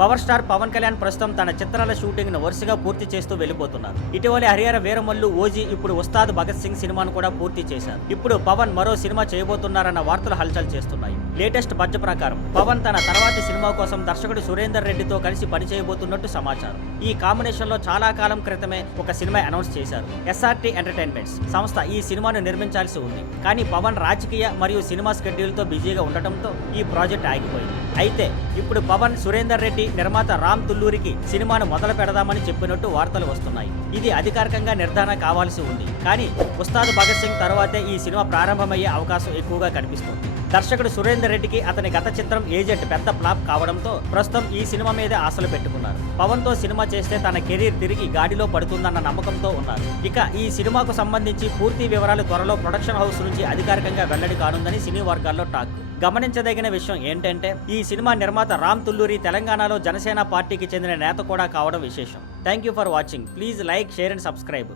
Power star Pawan Kalyan ప్రస్తుతం తన చిత్రాల షూటింగ్ ను వరుసగా పూర్తి చేస్తూ వెళ్లిపోతున్నారు. ఇటీవలే హరిహర వీరమల్లు ఓజీ, ఇప్పుడు ఉస్తాద్ భగత్ సింగ్ సినిమాను కూడా పూర్తి చేశారు. ఇప్పుడు పవన్ మరో సినిమా చేయబోతున్నారన్న వార్తలు హల్చల్ చేస్తున్నాయి. లేటెస్ట్ బడ్జెట్ ప్రకారం పవన్ తన తర్వాతి సినిమా కోసం దర్శకుడు సురేందర్ రెడ్డితో కలిసి పనిచేయబోతున్నట్టు సమాచారం. ఈ కాంబినేషన్ లో చాలా కాలం క్రితమే ఒక సినిమా అనౌన్స్ చేశారు. ఎస్ఆర్టీ ఎంటర్టైన్మెంట్స్ సంస్థ ఈ సినిమాను నిర్మించాల్సి ఉంది. కానీ పవన్ రాజకీయ మరియు సినిమా షెడ్యూల్ తో బిజీగా ఉండటంతో ఈ ప్రాజెక్ట్ ఆగిపోయింది. అయితే ఇప్పుడు పవన్, సురేందర్ రెడ్డి, నిర్మాత రామ్ తుల్లూరికి సినిమాను మొదలు పెడదామని చెప్పినట్టు వార్తలు వస్తున్నాయి. ఇది అధికారికంగా నిర్ధారణ కావాల్సి ఉంది. కానీ ఉస్తాద్ భగత్ సింగ్ తర్వాతే ఈ సినిమా ప్రారంభమయ్యే అవకాశం ఎక్కువగా కనిపిస్తుంది. దర్శకుడు సురేందర్ రెడ్డికి అతని గత చిత్రం ఏజెంట్ పెద్ద ఫ్లాప్ కావడంతో ప్రస్తుతం ఈ సినిమా మీద ఆశలు పెట్టుకున్నారు. పవన్ తో సినిమా చేస్తే తన కెరీర్ తిరిగి గాడిలో పడుతుందన్న నమ్మకంతో ఉన్నారు. ఇక ఈ సినిమాకు సంబంధించి పూర్తి వివరాలు త్వరలో ప్రొడక్షన్ హౌస్ నుంచి అధికారికంగా వెల్లడి కానుందని సినీ వర్గాల్లో టాక్. గమనించదగిన విషయం ఏంటంటే ఈ సినిమా నిర్మాత రామ్ తుల్లూరి తెలంగాణలో జనసేన పార్టీకి చెందిన నేత కూడా కావడం విశేషం. Thank you for watching. Please like, share and subscribe.